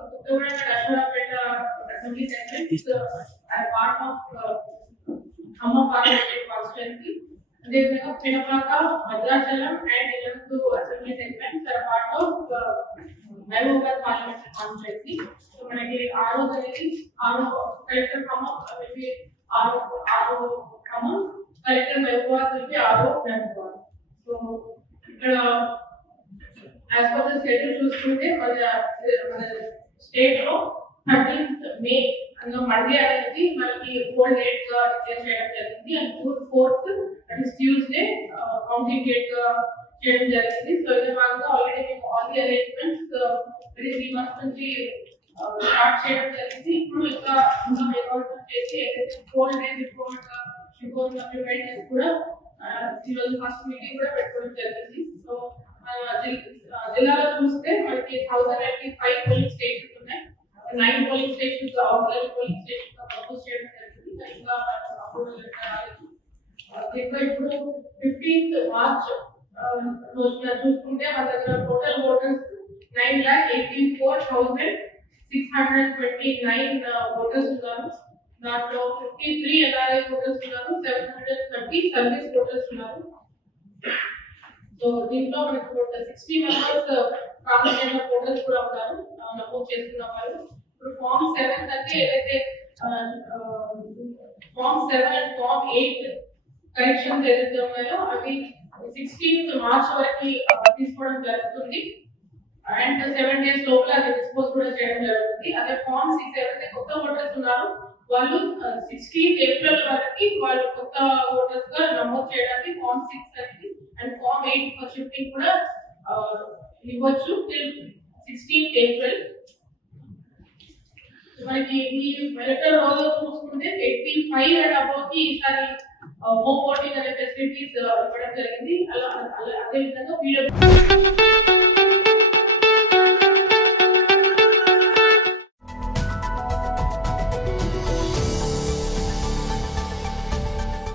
Puttugud and Ashwarapeta assembly segments are part of Amma Parliamentary constituency. They make up Pinapaka, Madrachalam and 11th assembly segments are part of Mahabubad Parliamentary constituency. So మనకి ఆరో అనేది collector Khammam will be ఆరో Khammam, collector Mahabubabad will be ఆరో Mahabubabad. So ఇక్కడ as per the schedule చూసుకుంటే మన state లో 13th మే అన్న మండే అనేది మనకి పోల్ డేట్ గా డిక్లేర్ చేయడం జరిగింది. And June 4th that is Tuesday counting date గా చేయడం జరిగింది. సో ఇది భాగంగా ఆల్రెడీ మేము ఆల్ ది అరేంజ్మెంట్స్ 3 months నుంచి స్టార్ట్ చేయడం జరిగింది. ఇప్పుడు ఇంకా మేకౌట్ చేసి ఏదైతే పోల్ డే రిపోర్ట్ సప్లిమెంట్ కూడా ఈరోజు ఫస్ట్ మీటింగ్ కూడా పెట్టుకోవడం జరిగింది. సో జిల్లాలో చూస్తే మనకి 1095 పోలింగ్ స్టేషన్స్ ఉన్నాయి. 9 polling stations auxiliary polling station propose చేయడం జరిగింది. ఇంకా అప్రూవల్ రాలేదు. దీంట్లో ఇప్పుడు 15th మార్చ్ రోజున చూసుకుంటే మన దగ్గర టోటల్ ఓటర్స్ 9,84,629 ఓటర్స్ ఉన్నారు. దాంట్లో 53 NRI ఓటర్స్ ఉన్నారు, 730 సర్వీస్ ఓటర్స్ ఉన్నారు. సో దీంట్లో మనకు 60 మెంబర్స్ ట్రాన్స్జెండర్ ఓటర్స్ కూడా ఉన్నారు నమోదు చేసుకున్న వారు. ఇప్పుడు ఫామ్ 7 అంటే ఏదైతే ఫామ్ 7 అండ్ ఫామ్ 8 కరెక్షన్స్ ఏదైతే ఉన్నాయో అవి 16th మార్చ్ వరకు తీసుకోవడం జరుగుతుంది. అండ్ 7 days లోపల అది డిస్పోజ్ కూడా చేయడం జరుగుతుంది. అదే ఫామ్ 6 ఏదైతే కొత్త ఓటర్స్ ఉన్నారు వాళ్ళు 16th ఏప్రిల్ వరకు వాళ్ళు కొత్త ఓటర్స్ గా నమోదు చేయడానికి ఫామ్ 6 అనేది అండ్ ఫామ్ 8 ఫర్ షిఫ్టింగ్ కూడా ఇవ్వచ్చు టిల్ 16th ఏప్రిల్. మనకి ఈ ఎలక్టరల్ రోల్ చూసుకుంటే 85 అండ్ అబౌవ్ కి ఈసారి హోమ్ ఓటింగ్ అనే ఫెసిలిటీస్ ఇవ్వడం జరిగింది. అదే విధంగా